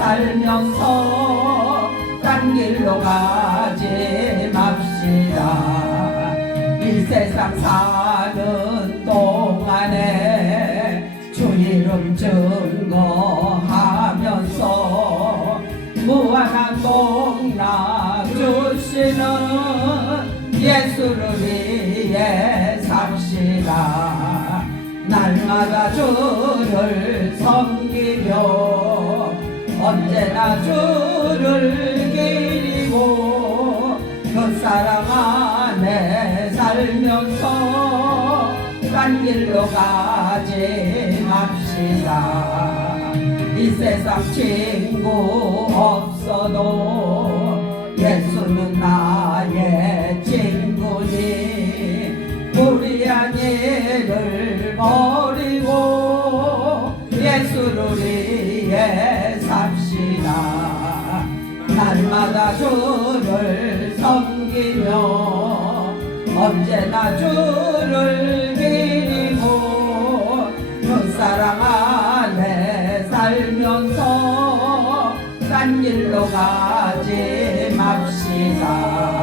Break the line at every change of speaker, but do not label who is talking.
살면서 딴 길로 가지 맙시다. 이 세상 사는 동안에 주 이름 증거하면서 무한한 복락 주시는 예수를 위해 삽시다. 날마다 주를 섬기며 언제나 주를 기리고 그 사랑 안에 살면서 딴 길로 가지 맙시다. 이 세상 친구 없어도 예수는 나의 친구니. 무리한 일을 섬깁니다. 날마다 주를 섬기며 언제나 주를 기리고 그 사람 안에 살면서 딴 길로 가지 맙시다.